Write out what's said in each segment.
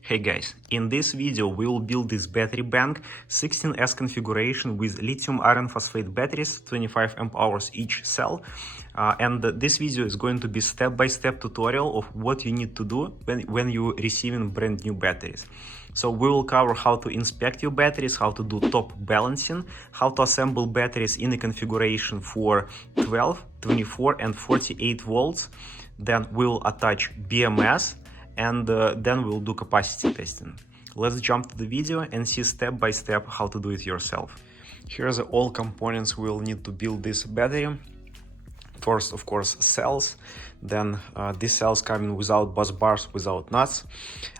Hey guys, in this video we will build this battery bank 16S configuration with lithium iron phosphate batteries, 25 amp hours each cell. And this video is going to be step-by-step tutorial of what you need to do when you're receiving brand new batteries. So we will cover how to inspect your batteries, how to do top balancing, how to assemble batteries in a configuration for 12, 24 and 48 volts. Then we'll attach BMS and then we'll do capacity testing. Let's jump to the video and see step by step how to do it yourself. Here are all components we'll need to build this battery. First, of course, cells. Then these cells coming without bus bars, without nuts.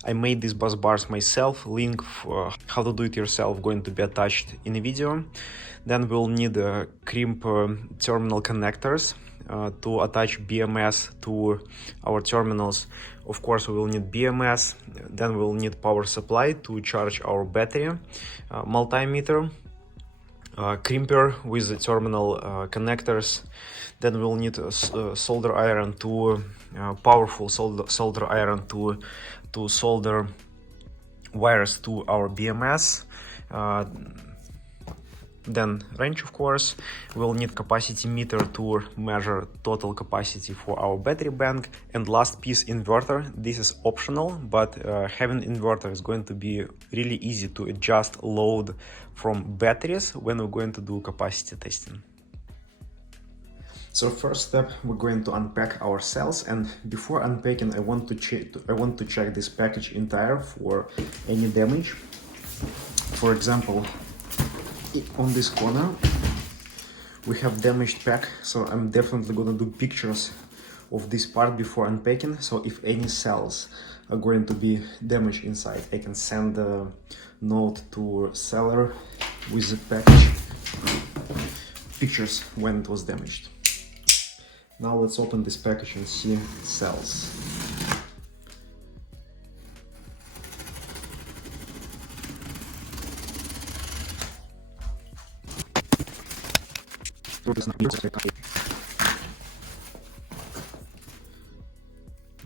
I made these bus bars myself. Link for how to do it yourself going to be attached in a video. Then we'll need crimp terminal connectors to attach BMS to our terminals. Of course, we will need BMS. Then we'll need power supply to charge our battery, multimeter, crimper with the terminal connectors. Then we'll need solder iron to powerful solder iron to solder wires to our BMS. Then wrench, of course. We'll need capacity meter to measure total capacity for our battery bank. And last piece, inverter. This is optional, but having inverter is going to be really easy to adjust load from batteries when we're going to do capacity testing. So first step, we're going to unpack our cells, and before unpacking, I want to check this package entire for any damage. For example, on this corner we have damaged pack, so I'm definitely gonna do pictures of this part before unpacking. So if any cells are going to be damaged inside, I can send a note to seller with the package pictures when it was damaged. Now let's open this package and see cells.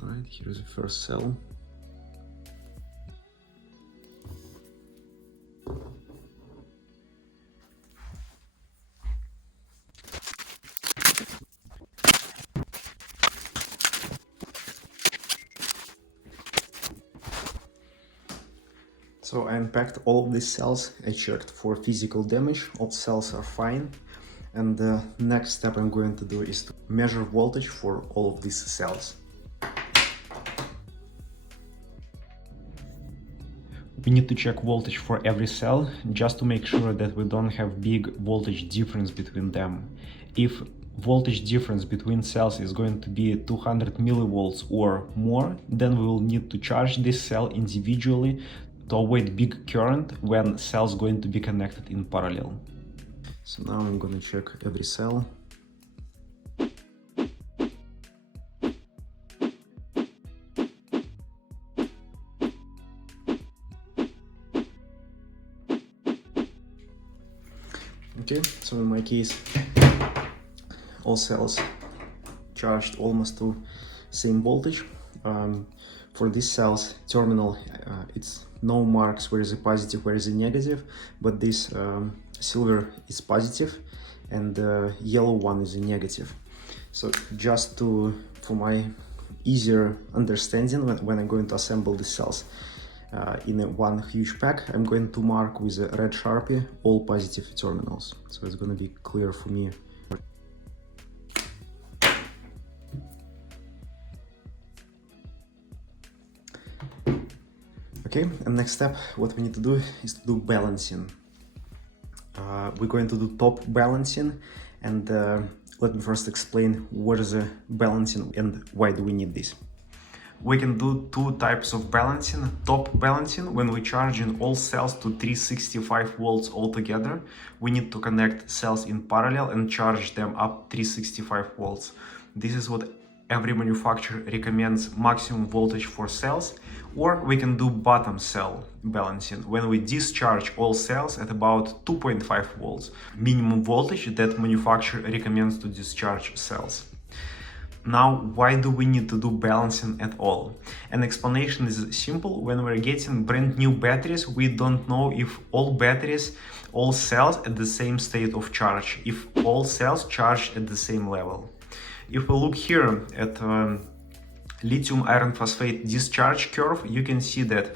Alright, here's the first cell. So I unpacked all of these cells. I checked for physical damage. All cells are fine. And the next step I'm going to do is to measure voltage for all of these cells. We need to check voltage for every cell just to make sure that we don't have big voltage difference between them. If voltage difference between cells is going to be 200 millivolts or more, then we will need to charge this cell individually to avoid big current when cells going to be connected in parallel. So now I'm gonna check every cell. Okay, so in my case, all cells charged almost to same voltage. For these cells, terminal, it's no marks where is a positive, where is a negative, but this silver is positive and the yellow one is a negative. So just for my easier understanding when I'm going to assemble the cells in one huge pack, I'm going to mark with a red Sharpie all positive terminals. So it's going to be clear for me. Okay, and next step, what we need to do is to do balancing. We're going to do top balancing, and let me first explain what is a balancing and why do we need this. We can do two types of balancing. Top balancing, when we're charging all cells to 365 volts altogether, we need to connect cells in parallel and charge them up 365 volts. This is what every manufacturer recommends maximum voltage for cells. Or we can do bottom cell balancing, when we discharge all cells at about 2.5 volts, minimum voltage that manufacturer recommends to discharge cells. Now, why do we need to do balancing at all? An explanation is simple. When we're getting brand new batteries, we don't know if all cells at the same state of charge, if all cells charge at the same level. If we look here at lithium iron phosphate discharge curve, you can see that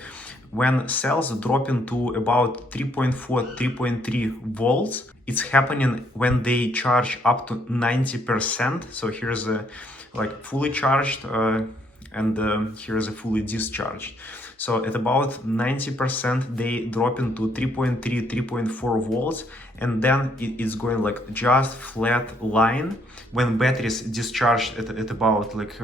when cells drop into about 3.4, 3.3 volts, it's happening when they charge up to 90%. So here's a like fully charged and here's a fully discharged. So at about 90% they drop into 3.3, 3.4 volts, and then it is going like just flat line when batteries discharged at about like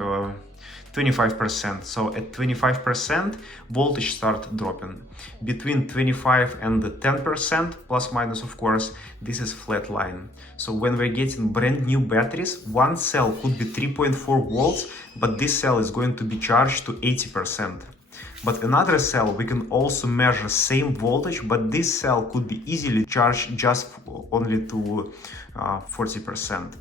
25%. So at 25%, voltage start dropping. Between 25 and 10%, plus minus of course, this is flat line. So when we're getting brand new batteries, one cell could be 3.4 volts, but this cell is going to be charged to 80%. But another cell, we can also measure same voltage, but this cell could be easily charged just only to 40%.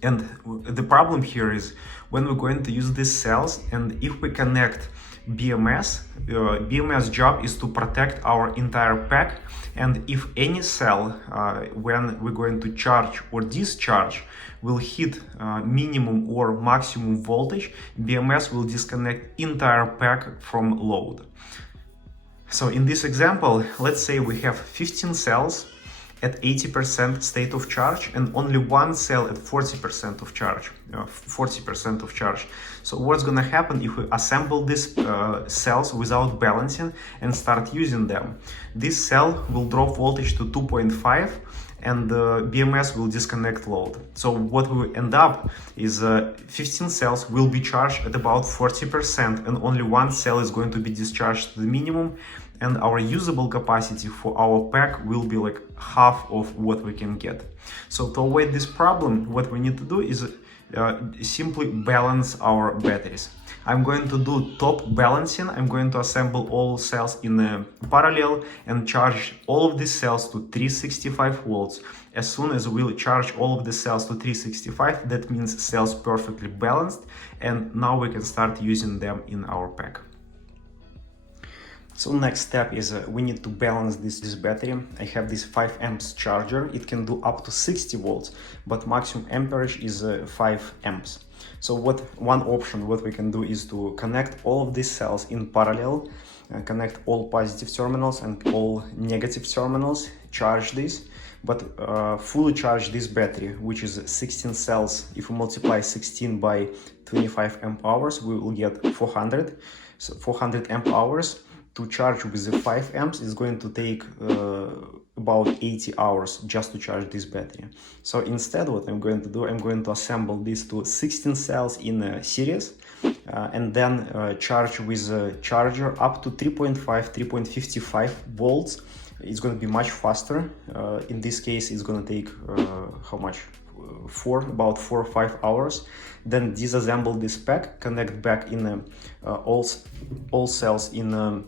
And the problem here is when we're going to use these cells, and if we connect BMS, BMS job is to protect our entire pack. And if any cell, when we're going to charge or discharge, will hit minimum or maximum voltage, BMS will disconnect entire pack from load. So in this example, let's say we have 15 cells at 80% state of charge and only one cell at 40% of charge, 40% of charge. So what's gonna happen if we assemble these cells without balancing and start using them? This cell will drop voltage to 2.5 and BMS will disconnect load. So what we end up is 15 cells will be charged at about 40% and only one cell is going to be discharged to the minimum, and our usable capacity for our pack will be like half of what we can get. So to avoid this problem, what we need to do is simply balance our batteries. I'm going to do top balancing. I'm going to assemble all cells in parallel and charge all of these cells to 365 volts. As soon as we'll charge all of the cells to 365, that means cells perfectly balanced, and now we can start using them in our pack. So next step is we need to balance this battery. I have this 5 amps charger. It can do up to 60 volts, but maximum amperage is 5 amps. So one option what we can do is to connect all of these cells in parallel, connect all positive terminals and all negative terminals, charge this, but fully charge this battery, which is 16 cells. If we multiply 16 by 25 amp hours, we will get 400. So 400 amp hours. To charge with the 5 amps is going to take about 80 hours just to charge this battery. So instead what I'm going to do, I'm going to assemble these to 16 cells in a series and then charge with a charger up to 3.5, 3.55 volts. It's going to be much faster. In this case, it's going to take how much? About 4 or 5 hours. Then disassemble this pack, connect back in all cells in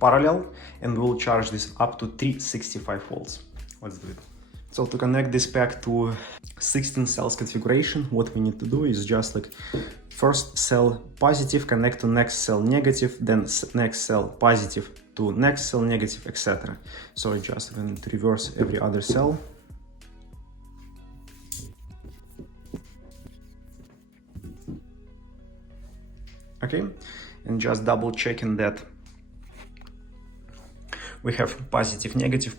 parallel, and we'll charge this up to 365 volts. Let's do it. So to connect this pack to 16 cells configuration, what we need to do is just like first cell positive connect to next cell negative, then next cell positive to next cell negative, etc. So I just going to reverse every other cell. Okay, and just double checking that we have positive, negative,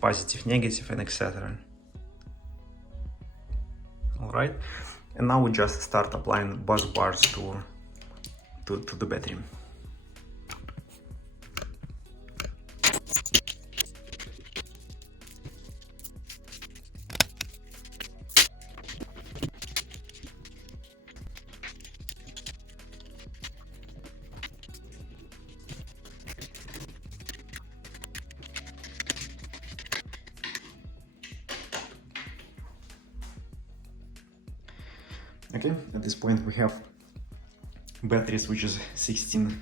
and etc. All right, and now we just start applying bus bars to the battery. Okay, at this point we have batteries which is 16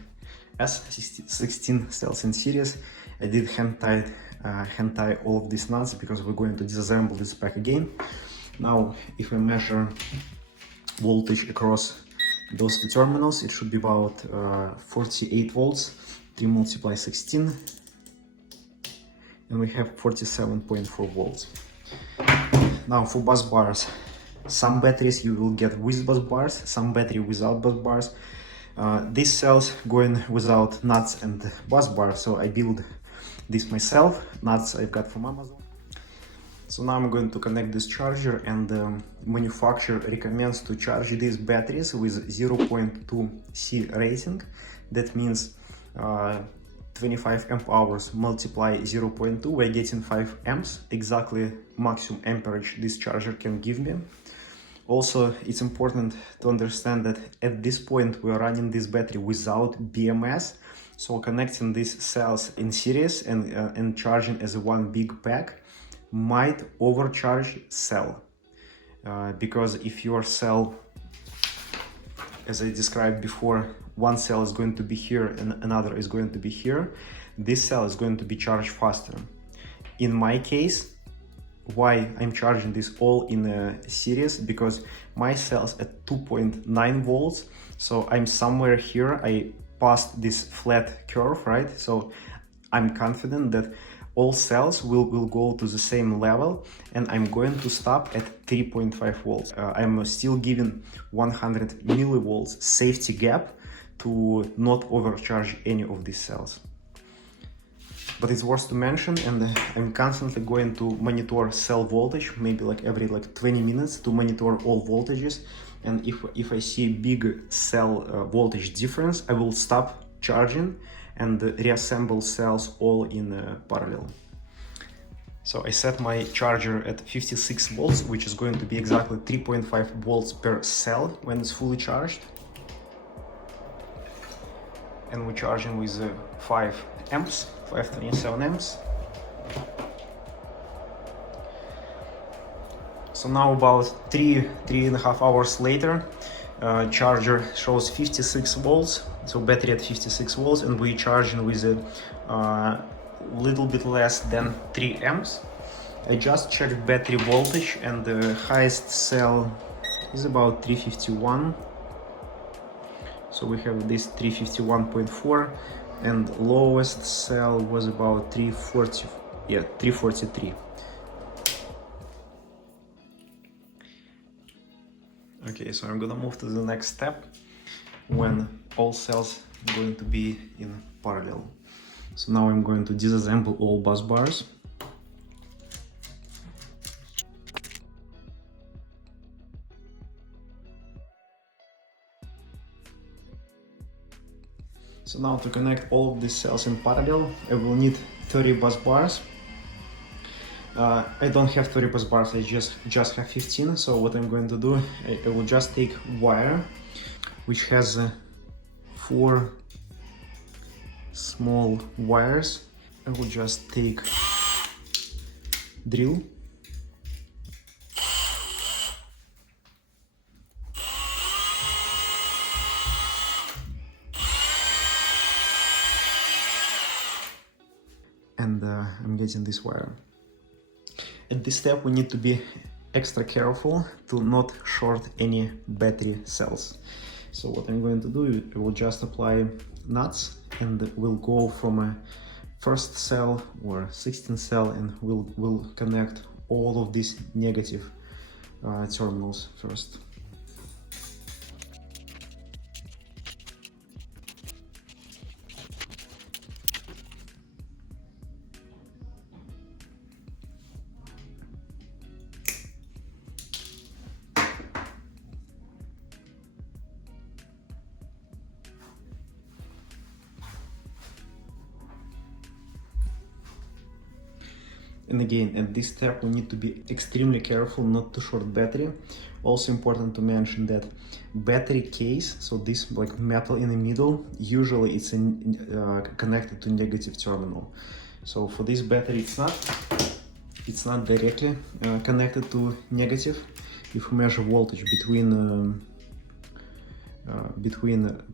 cells in series. I did hand tie all of these nuts because we're going to disassemble this pack again. Now if we measure voltage across those two terminals. It should be about 48 volts. 3 multiply 16, and we have 47.4 volts. Now for bus bars, some batteries you will get with bus bars, some battery without bus bars. These cells going without nuts and bus bars, so I build this myself. Nuts I've got from Amazon. So now I'm going to connect this charger, and the manufacturer recommends to charge these batteries with 0.2 C rating. That means 25 amp hours multiply 0.2, we're getting 5 amps, exactly maximum amperage this charger can give me. Also, it's important to understand that at this point we are running this battery without BMS, so connecting these cells in series and charging as one big pack might overcharge cell, because if your cell, as I described before, one cell is going to be here and another is going to be here, this cell is going to be charged faster. In my case, why I'm charging this all in a series, because my cell's at 2.9 volts, so I'm somewhere here, I passed this flat curve, right? So I'm confident that all cells will go to the same level, and I'm going to stop at 3.5 volts. I'm still giving 100 millivolts safety gap to not overcharge any of these cells. But it's worth to mention, and I'm constantly going to monitor cell voltage, maybe like every 20 minutes to monitor all voltages. And if I see big cell voltage difference, I will stop charging and reassemble cells all in parallel. So I set my charger at 56 volts, which is going to be exactly 3.5 volts per cell when it's fully charged. And we're charging with 5 amps, 527 amps. So now about 3.5 hours later, charger shows 56 volts, so battery at 56 volts, and we're charging with a little bit less than 3 amps. I just checked battery voltage, and the highest cell is about 351. So we have this 351.4, and lowest cell was about 340, yeah, 343. Okay, so I'm gonna move to the next step when all cells are going to be in parallel. So now I'm going to disassemble all bus bars. So now to connect all of these cells in parallel, I will need 30 bus bars. I don't have 30 bus bars, I just have 15. So what I'm going to do, I will just take wire, which has 4 small wires. I will just take drill. And I'm getting this wire. At this step we need to be extra careful to not short any battery cells. So what I'm going to do, I will just apply nuts, and we'll go from a first cell or 16 cell, and we'll connect all of these negative terminals first. And again, at this step we need to be extremely careful not to short battery. Also important to mention that battery case, so this like metal in the middle, usually it's connected to negative terminal. So for this battery it's not directly connected to negative. If we measure voltage between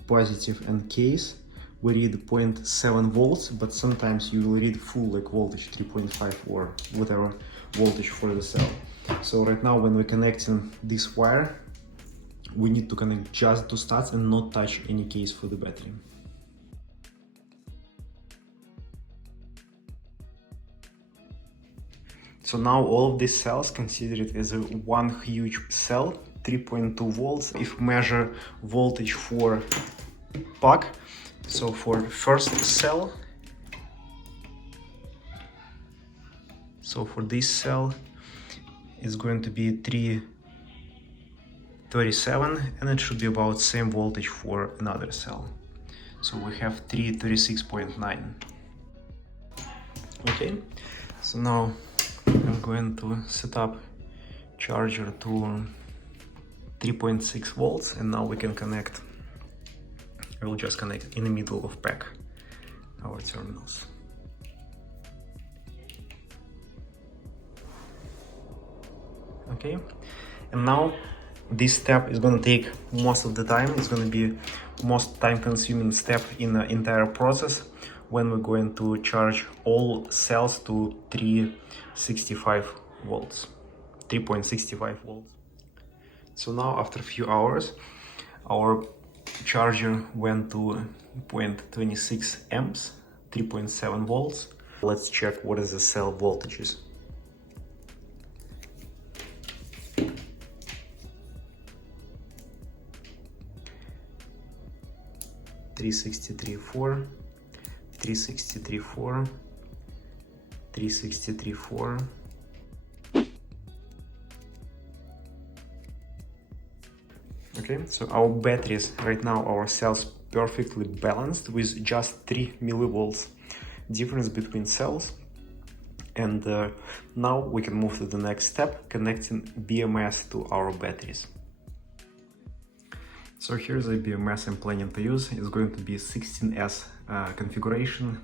positive and case, we read 0.7 volts, but sometimes you will read full like voltage 3.5 or whatever voltage for the cell. So right now when we're connecting this wire, we need to connect just two studs and not touch any case for the battery. So now all of these cells consider it as a one huge cell, 3.2 volts. If we measure voltage for pack, so for first cell, so for this cell it's going to be 337, and it should be about same voltage for another cell. So we have 336.9. Okay, so now I'm going to set up charger to 3.6 volts, and now we can connect. I will just connect in the middle of pack our terminals. Okay, and now this step is going to take most of the time. It's going to be most time consuming step in the entire process when we're going to charge all cells to 365 volts, 3.65 volts. So now after a few hours, our charger went to 0.26 amps, 3.7 volts. Let's check what is the cell voltages. Three 363.4, 363.4, 363.4. Okay, so our batteries right now, our cells perfectly balanced with just 3 millivolts difference between cells. And now we can move to the next step, connecting BMS to our batteries. So here's the BMS I'm planning to use. It's going to be 16S configuration.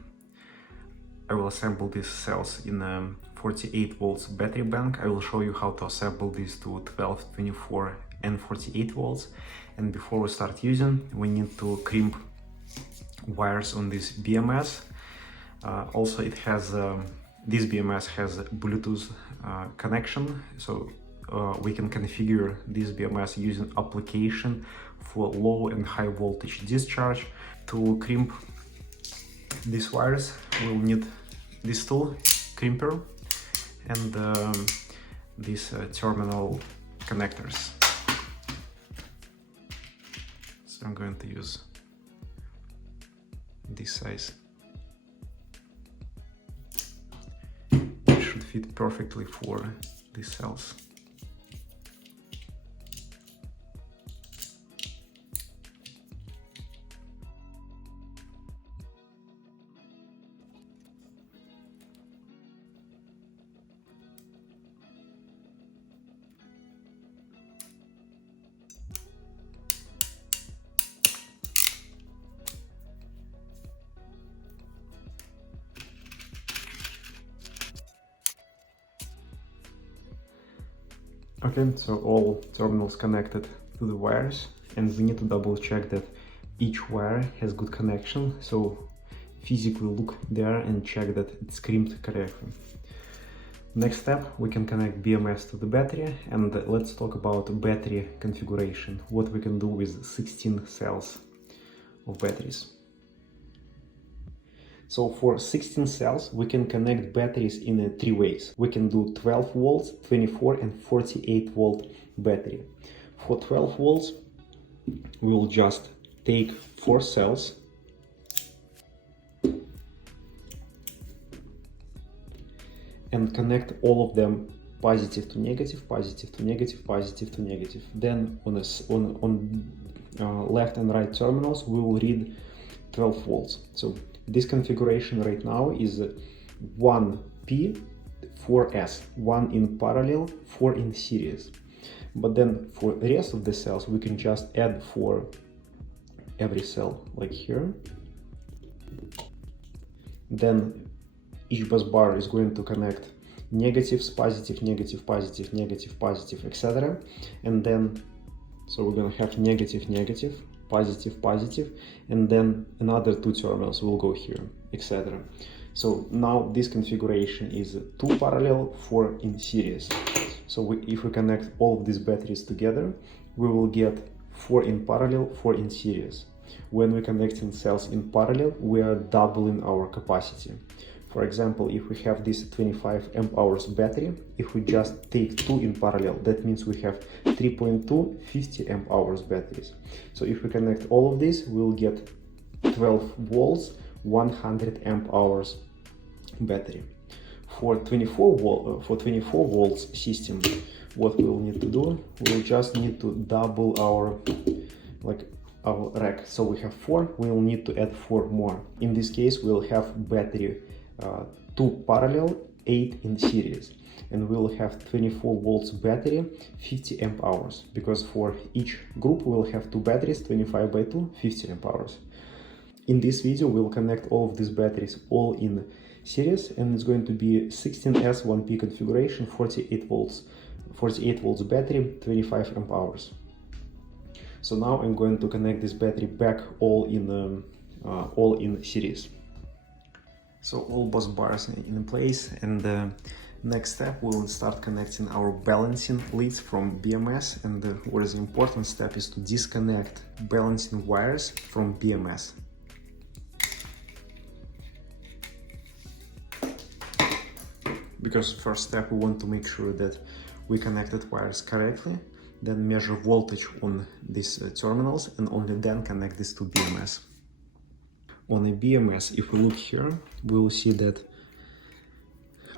I will assemble these cells in a 48 volts battery bank. I will show you how to assemble these to 12, 24 and 48 volts. And before we start using, we need to crimp wires on this BMS. Also, it has this BMS has Bluetooth connection, so we can configure this BMS using application for low and high voltage discharge. To crimp these wires, we'll need this tool, crimper, and these terminal connectors. So I'm going to use this size. It should fit perfectly for these cells. Okay, so all terminals connected to the wires, and we need to double check that each wire has good connection. So physically look there and check that it's crimped correctly. Next step, we can connect BMS to the battery, and let's talk about battery configuration, what we can do with 16 cells of batteries. So for 16 cells, we can connect batteries in 3 ways. We can do 12 volts, 24 and 48 volt battery. For 12 volts, we will just take 4 cells and connect all of them positive to negative, positive to negative, positive to negative. Then on left and right terminals, we will read 12 volts. So this configuration right now is 1P, 4S, 1 in parallel, 4 in series. But then for the rest of the cells, we can just add for every cell, like here. Then each bus bar is going to connect negatives, positive, negative, positive, negative, positive, etc. And then, so we're going to have negative, negative, positive, positive, and then another 2 terminals will go here, etc. So now this configuration is 2 parallel, 4 in series. So if we connect all of these batteries together, we will get 4 in parallel, 4 in series. When we're connecting cells in parallel, we are doubling our capacity. For example, if we have this 25 amp hours battery, if we just take 2 in parallel, that means we have 3.2 50 amp hours batteries. So if we connect all of this, we'll get 12 volts, 100 amp hours battery. For 24 volts system, what we'll need to do, we'll just need to double our rack. So we have 4, we'll need to add 4 more. In this case, we'll have battery 2 parallel, 8 in series, and we'll have 24 volts battery, 50 amp hours, because for each group we'll have 2 batteries, 25 by 2, 50 amp hours. In this video, we'll connect all of these batteries all in series, and it's going to be 16S 1P configuration, 48 volts battery, 25 amp hours. So now I'm going to connect this battery back all in series. So all bus bars in place, and the next step we'll start connecting our balancing leads from BMS, and what is the important step is to disconnect balancing wires from BMS. Because first step, we want to make sure that we connected wires correctly, then measure voltage on these terminals, and only then connect this to BMS. On a BMS, if we look here, we will see that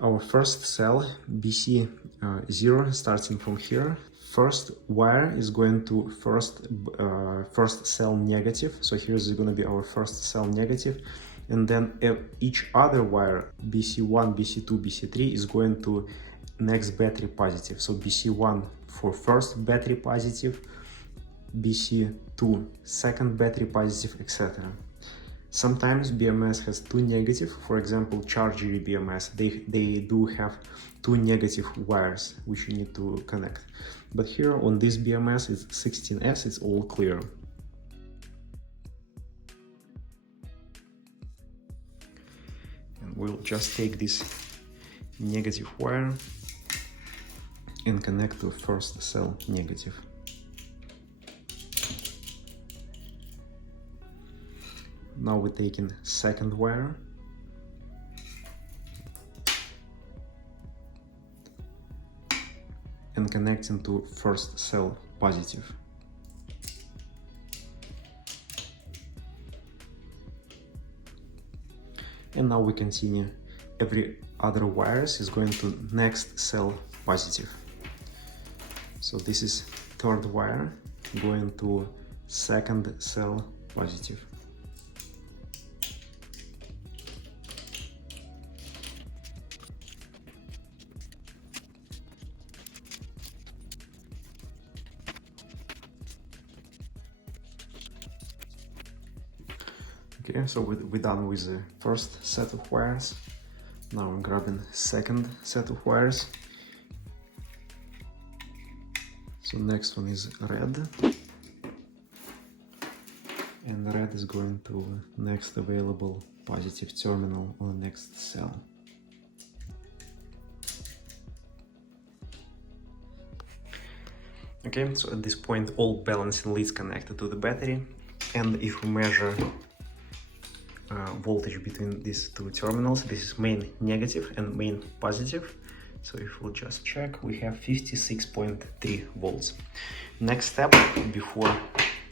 our first cell, BC0, starting from here, first wire is going to first cell negative. So here's going to be our first cell negative. And then each other wire, BC1, BC2, BC3, is going to next battery positive. So BC1 for first battery positive, BC2 second battery positive, etc. Sometimes BMS has 2 negative. For example, charger BMS, they do have 2 negative wires which you need to connect. But here on this BMS, it's 16S, it's all clear. We'll just take this negative wire and connect to first cell negative. Now we're taking second wire and connecting to first cell positive. And now we continue. Every other wires is going to next cell positive. So this is third wire going to second cell positive. Okay, so we're done with the first set of wires. Now I'm grabbing second set of wires. So next one is red. And red is going to next available positive terminal on the next cell. Okay, so at this point all balancing leads connected to the battery, and if we measure voltage between these two terminals, this is main negative and main positive. So if we'll just check, we have 56.3 volts. Next step, before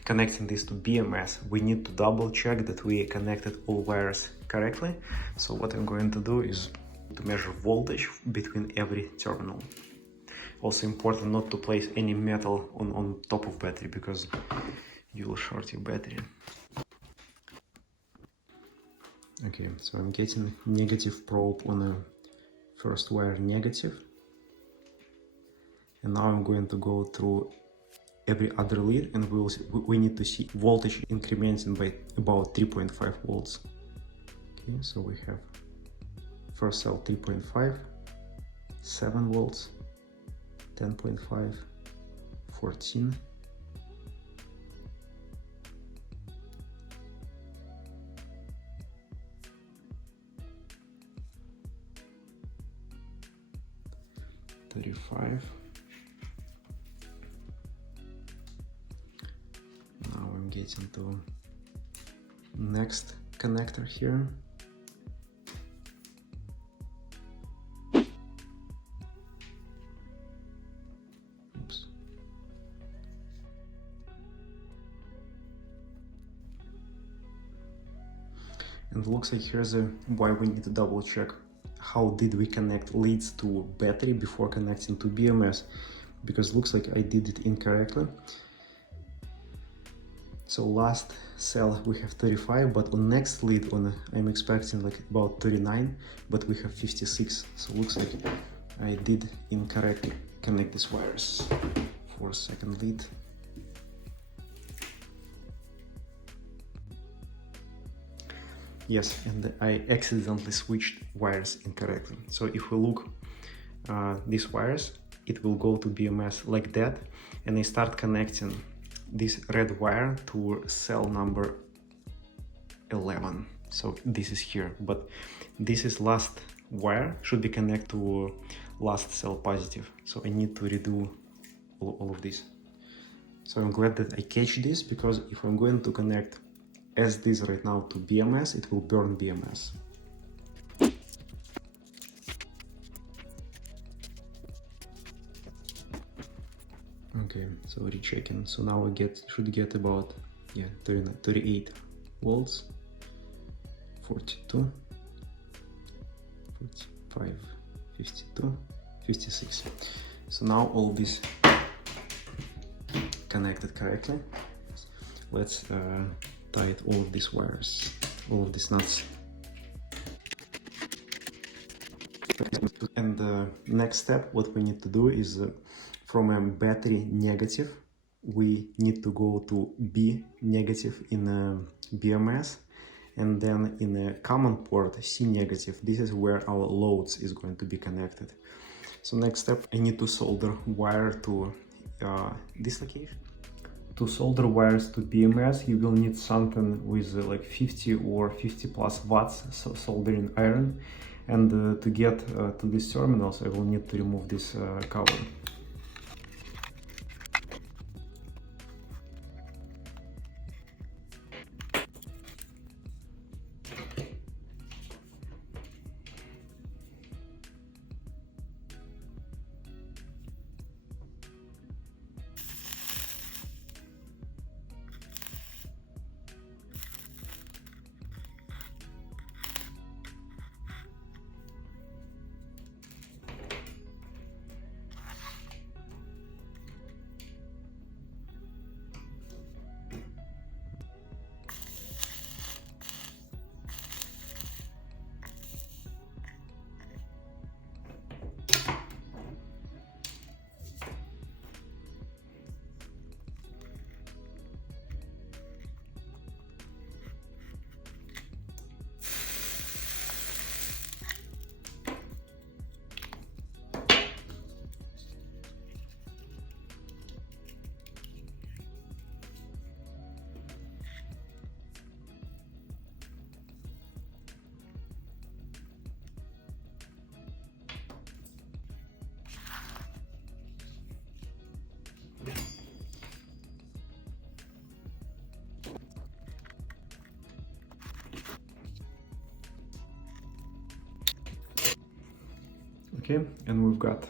connecting this to BMS, we need to double check that we connected all wires correctly. So what I'm going to do is to measure voltage between every terminal. Also important not to place any metal on top of battery, because you will short your battery. Okay, so I'm getting negative probe on the first wire negative, and now I'm going to go through every other lead, and we need to see voltage incrementing by about 3.5 volts. Okay, so we have first cell 3.5, 7 volts, 10.5, 14, 35, get into next connector here. Oops. And it looks like here's why we need to double check how did we connect leads to battery before connecting to BMS, because it looks like I did it incorrectly. So last cell we have 35, but on next lead I'm expecting like about 39, but we have 56. So it looks like I did incorrectly connect these wires for second lead. Yes, and I accidentally switched wires incorrectly. So if we look these wires, it will go to BMS like that, and I start connecting this red wire to cell number 11. So this is here, but this is last wire, should be connected to last cell positive. So I need to redo all of this. So I'm glad that I catch this, because if I'm going to connect as this right now to BMS, it will burn BMS. Okay, so rechecking. So now we should get about 38 volts, 42, 45, 52, 56. So now all this connected correctly. Let's tied all of these wires, all of these nuts. And the next step, what we need to do is from a battery negative, we need to go to B negative in BMS, and then in a common port C negative, this is where our loads is going to be connected. So next step, I need to solder wire to this location. To solder wires to BMS, you will need something with like 50 or 50 plus watts soldering iron. And to get to these terminals, I will need to remove this cover. Okay, and we've got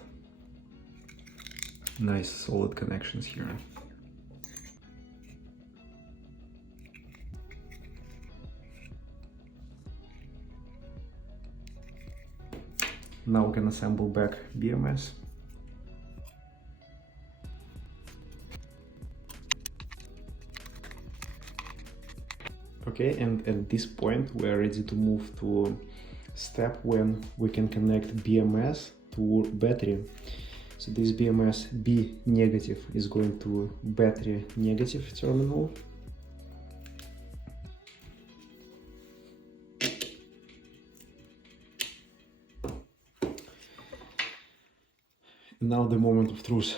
nice solid connections here. Now we can assemble back BMS. Okay, and at this point we are ready to move to step when we can connect BMS to battery. So this BMS B negative is going to battery negative terminal. Now the moment of truth.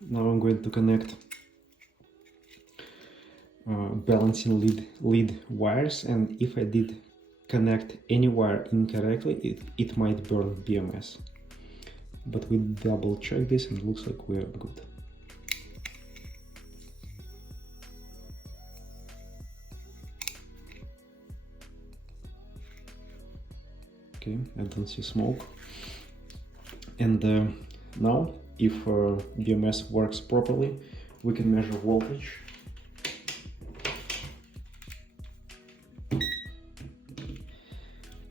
Now I'm going to connect balancing lead wires, and if I did connect any wire incorrectly, it might burn BMS. But we double check this and it looks like we're good. Okay, I don't see smoke. And now, if BMS works properly, we can measure voltage.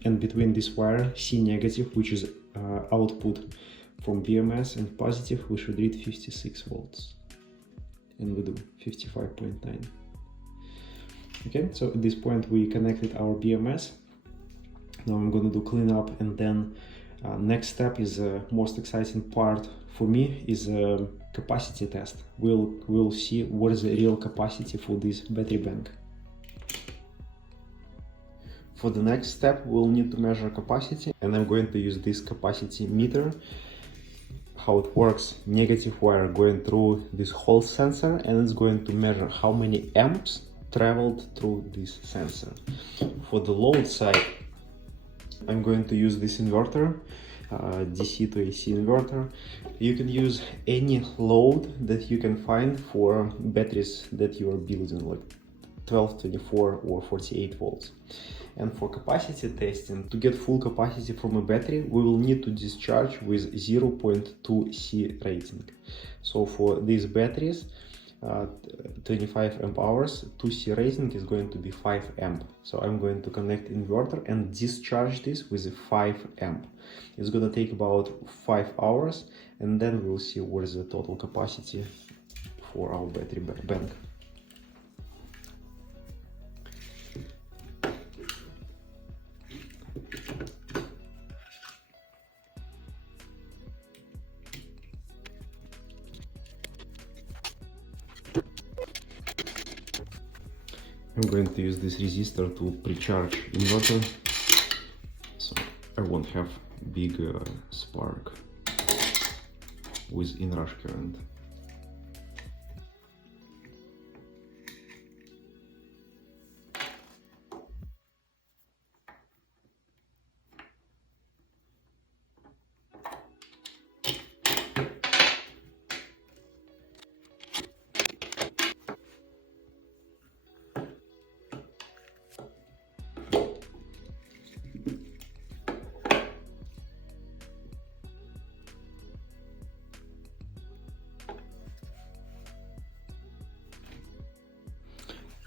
And between this wire, C negative, which is output from BMS, and positive, we should read 56 volts. And we do 55.9. Okay, so at this point we connected our BMS. Now I'm gonna do cleanup, and then next step is most exciting part for me is capacity test. We'll see what is the real capacity for this battery bank. For the next step, we'll need to measure capacity, and I'm going to use this capacity meter. How it works: negative wire going through this whole sensor, and it's going to measure how many amps traveled through this sensor. For the load side, I'm going to use this inverter, DC to AC inverter. You can use any load that you can find for batteries that you are building, like 12, 24 or 48 volts. And for capacity testing, to get full capacity from a battery, we will need to discharge with 0.2 C rating. So for these batteries, 25 amp hours, 2C rating is going to be 5 amp. So I'm going to connect inverter and discharge this with a 5 amp. It's going to take about 5 hours, and then we'll see what is the total capacity for our battery bank. I'm going to use this resistor to pre-charge inverter, so I won't have big spark with inrush current.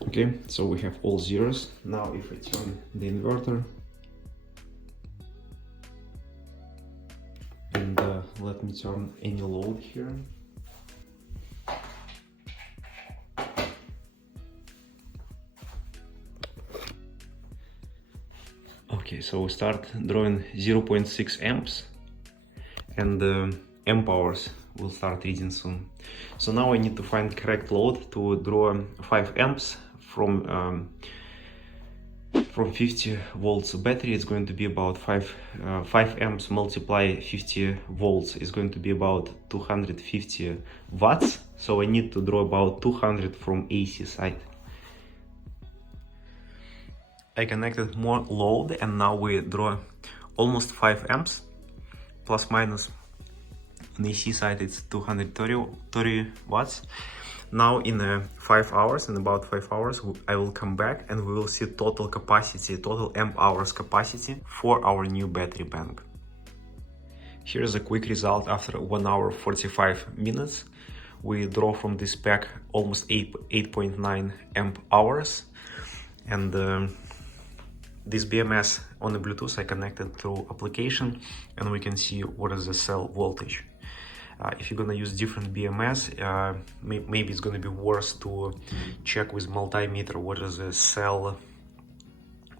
Okay, so we have all zeros. Now if I turn the inverter and let me turn any load here. Okay, so we start drawing 0.6 amps, and amp hours will start reading soon. So now I need to find correct load to draw 5 amps from 50 volts battery. It's going to be about 5 amps multiply 50 volts is going to be about 250 watts. So I need to draw about 200 from AC side. I connected more load, and now we draw almost 5 amps plus minus. On the AC side it's 230 watts. Now in 5 hours, in about 5 hours, I will come back and we will see total capacity, total amp hours capacity for our new battery bank. Here's a quick result after 1 hour 45 minutes. We draw from this pack almost 8.9 amp hours, and this BMS on the Bluetooth I connected through application, and we can see what is the cell voltage. If you're gonna use different BMS, maybe it's gonna be worse to check with multimeter what is the cell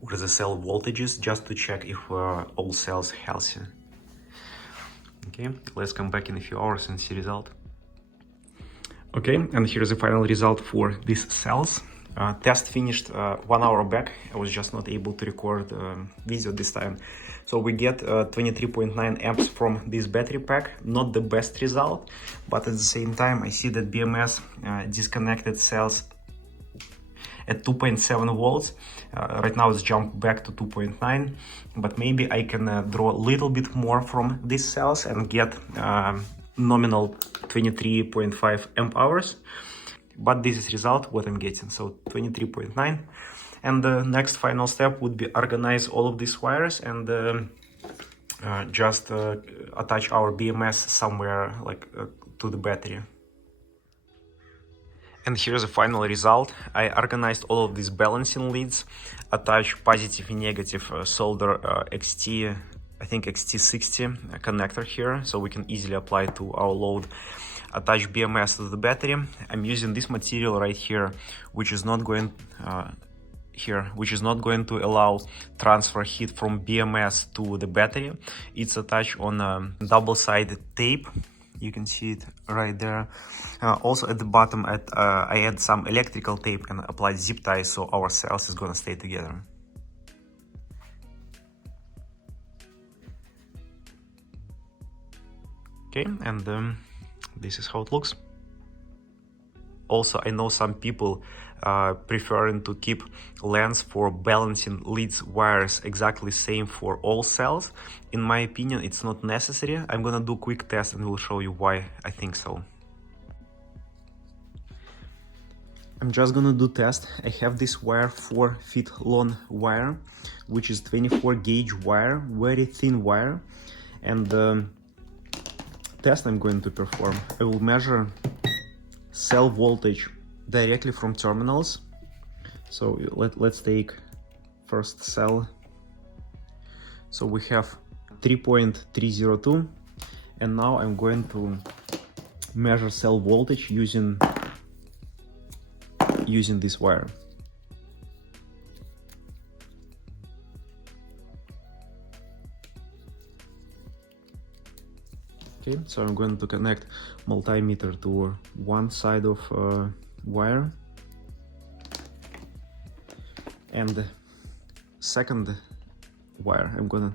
voltages, just to check if all cells healthy. Okay, let's come back in a few hours and see result. Okay, and here's the final result for these cells. Test finished 1 hour back. I was just not able to record video this time. So we get 23.9 amps from this battery pack. Not the best result, but at the same time I see that BMS disconnected cells at 2.7 volts. Right now it's jumped back to 2.9, but maybe I can draw a little bit more from these cells and get nominal 23.5 amp hours. But this is result what I'm getting, so 23.9. And the next final step would be organize all of these wires and just attach our BMS somewhere like to the battery. And here's the final result. I organized all of these balancing leads, attached positive and negative solder XT, I think XT60 connector here, so we can easily apply to our load. Attach BMS to the battery. I'm using this material right here, which is not going to allow transfer heat from BMS to the battery. It's attached on a double-sided tape. You can see it right there. Also at the bottom, I add some electrical tape and applied zip ties, so our cells is gonna stay together. Okay, and this is how it looks. Also, I know some people preferring to keep lengths for balancing leads wires exactly same for all cells. In my opinion, it's not necessary. I'm gonna do a quick test and will show you why I think so. I'm just gonna do test. I have this wire, 4 feet long wire, which is 24 gauge wire, very thin wire. And the test I'm going to perform, I will measure cell voltage directly from terminals. So let's take first cell. So we have 3.302, and now I'm going to measure cell voltage using this wire. Okay, so I'm going to connect multimeter to one side of wire, and second wire I'm gonna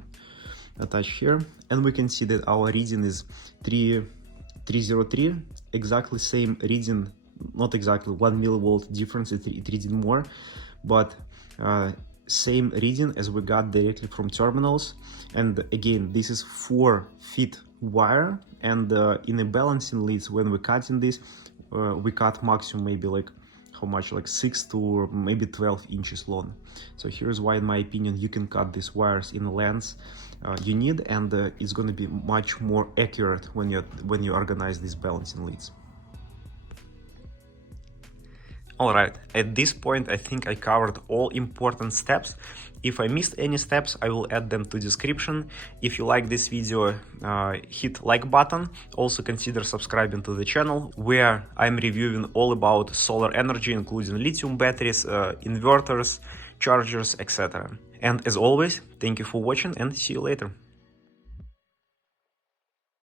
attach here, and we can see that our reading is 303, exactly same reading, not exactly 1 millivolt difference, it reading more, but same reading as we got directly from terminals. And again, this is 4 feet wire, and in a balancing leads, when we're cutting this, we cut maximum maybe like how much, like 6 to maybe 12 inches long. So here's why, in my opinion, you can cut these wires in lengths you need, and it's going to be much more accurate when you organize these balancing leads. Alright, at this point I think I covered all important steps. If I missed any steps, I will add them to description. If you like this video, hit like button. Also consider subscribing to the channel, where I'm reviewing all about solar energy, including lithium batteries, inverters, chargers, etc. And as always, thank you for watching and see you later.